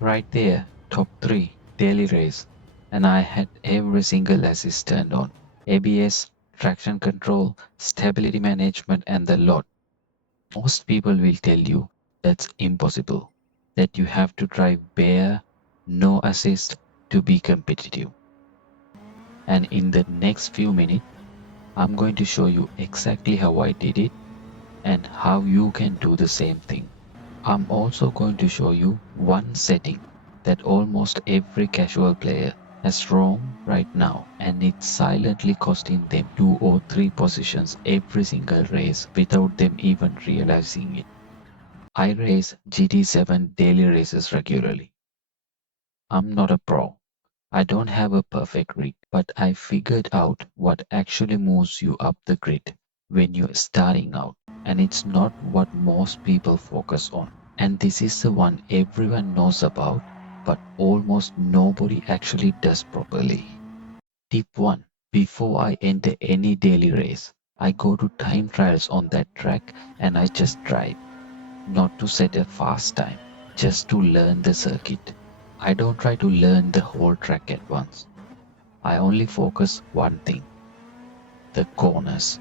Right there, top 3, daily race. And I had every single assist turned on. ABS, traction control, stability management, and the lot. Most people will tell you that's impossible, that you have to drive bare, no assist to be competitive. And in the next few minutes, I'm going to show you exactly how I did it and how you can do the same thing. I'm also going to show you one setting that almost every casual player has wrong right now, and it's silently costing them 2 or 3 positions every single race without them even realizing it. I race GT7 daily races regularly. I'm not a pro. I don't have a perfect rig, but I figured out what actually moves you up the grid when you're starting out, and it's not what most people focus on. And this is the one everyone knows about, but almost nobody actually does properly. Tip 1. Before I enter any daily race, I go to time trials on that track and I just drive, not to set a fast time, just to learn the circuit. I don't try to learn the whole track at once. I only focus one thing, the corners.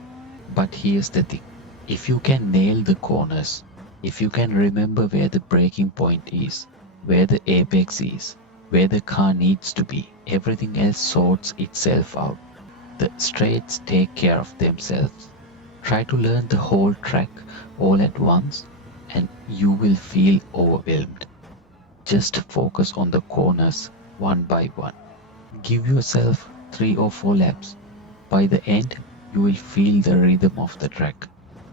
But here's the thing, if you can nail the corners, if you can remember where the breaking point is, where the apex is, where the car needs to be, everything else sorts itself out. The straights take care of themselves. Try to learn the whole track all at once and you will feel overwhelmed. Just focus on the corners one by one. Give yourself 3 or 4 laps. By the end, you will feel the rhythm of the track.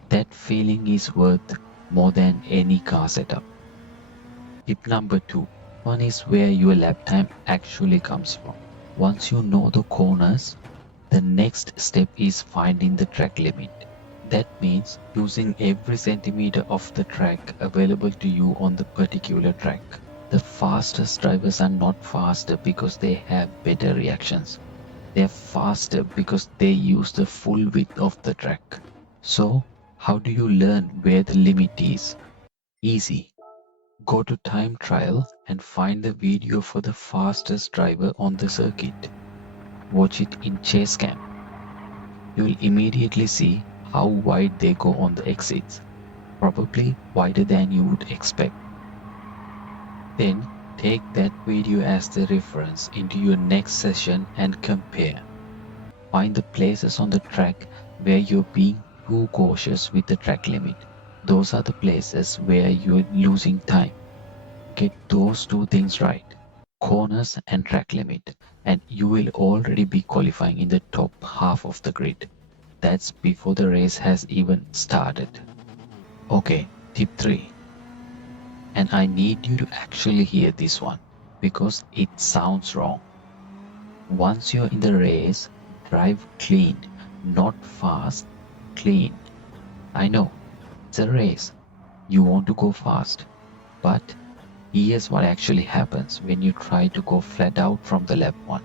That feeling is worth more than any car setup. Tip number 2. One is where your lap time actually comes from. Once you know the corners, the next step is finding the track limit. That means using every centimeter of the track available to you on the particular track. The fastest drivers are not faster because they have better reactions. They are faster because they use the full width of the track. So, how do you learn where the limit is? Easy. Go to time trial and find the video for the fastest driver on the circuit. Watch it in chase cam. You will immediately see how wide they go on the exits, probably wider than you would expect. Then take that video as the reference into your next session and compare. Find the places on the track where you're being too cautious with the track limit. Those are the places where you're losing time. Get those two things right, corners and track limit, and you will already be qualifying in the top half of the grid. That's before the race has even started. Okay, tip 3. And I need you to actually hear this one because it sounds wrong. Once you're in the race, drive clean, not fast, clean. I know, it's a race. You want to go fast. But here's what actually happens when you try to go flat out from the lap 1.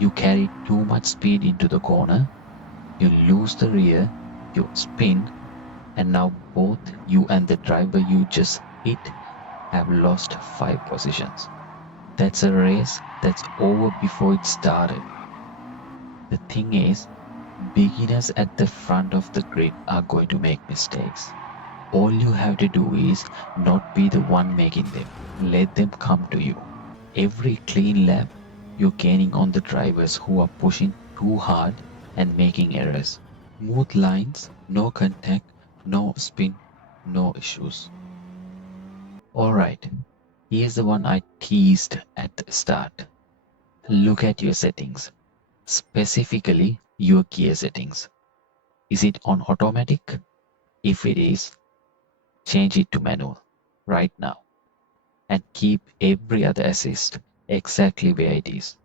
You carry too much speed into the corner, you lose the rear, you spin, and now both you and the driver you just hit have lost 5 positions. That's a race that's over before it started. The thing is, beginners at the front of the grid are going to make mistakes. All you have to do is not be the one making them. Let them come to you. Every clean lap, you're gaining on the drivers who are pushing too hard and making errors. Smooth lines, no contact, no spin, no issues. Alright, here's the one I teased at the start. Look at your settings, specifically your gear settings. Is it on automatic? If it is, change it to manual right now and keep every other assist exactly where it is.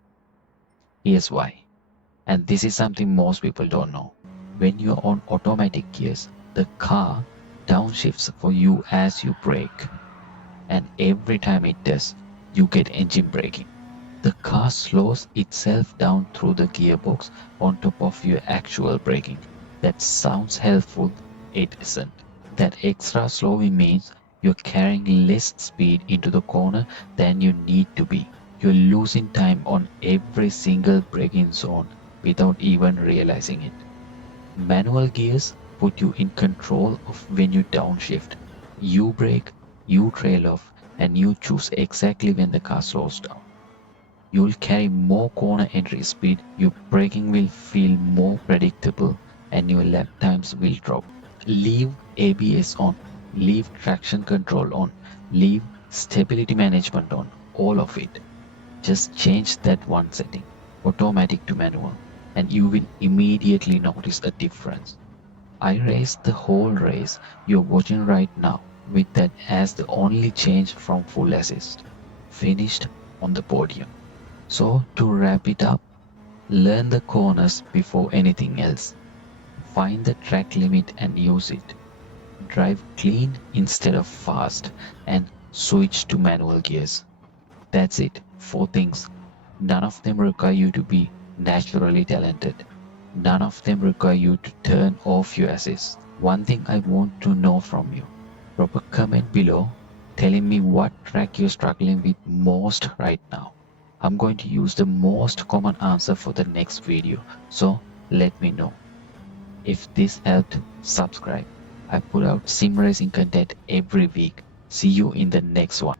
Here's why. And this is something most people don't know. When you're on automatic gears, the car downshifts for you as you brake. And every time it does, you get engine braking. The car slows itself down through the gearbox on top of your actual braking. That sounds helpful, it isn't. That extra slowing means You're carrying less speed into the corner than you need to be. You're losing time on every single braking zone without even realizing it. Manual gears put you in control of when you downshift. You brake, you trail off, and you choose exactly when the car slows down. You'll carry more corner entry speed, your braking will feel more predictable, and your lap times will drop. Leave ABS on, leave traction control on, leave stability management on, all of it. Just change that one setting, automatic to manual, and you will immediately notice a difference. I raced the whole race you're watching right now with that as the only change from full assist. Finished on the podium. So, to wrap it up, learn the corners before anything else. Find the track limit and use it. Drive clean instead of fast and switch to manual gears. That's it. Four things. None of them require you to be naturally talented. None of them require you to turn off your assist. One thing I want to know from you. Drop a comment below telling me what track you're struggling with most right now. I'm going to use the most common answer for the next video, so let me know. If this helped, subscribe. I put out sim racing content every week. See you in the next one.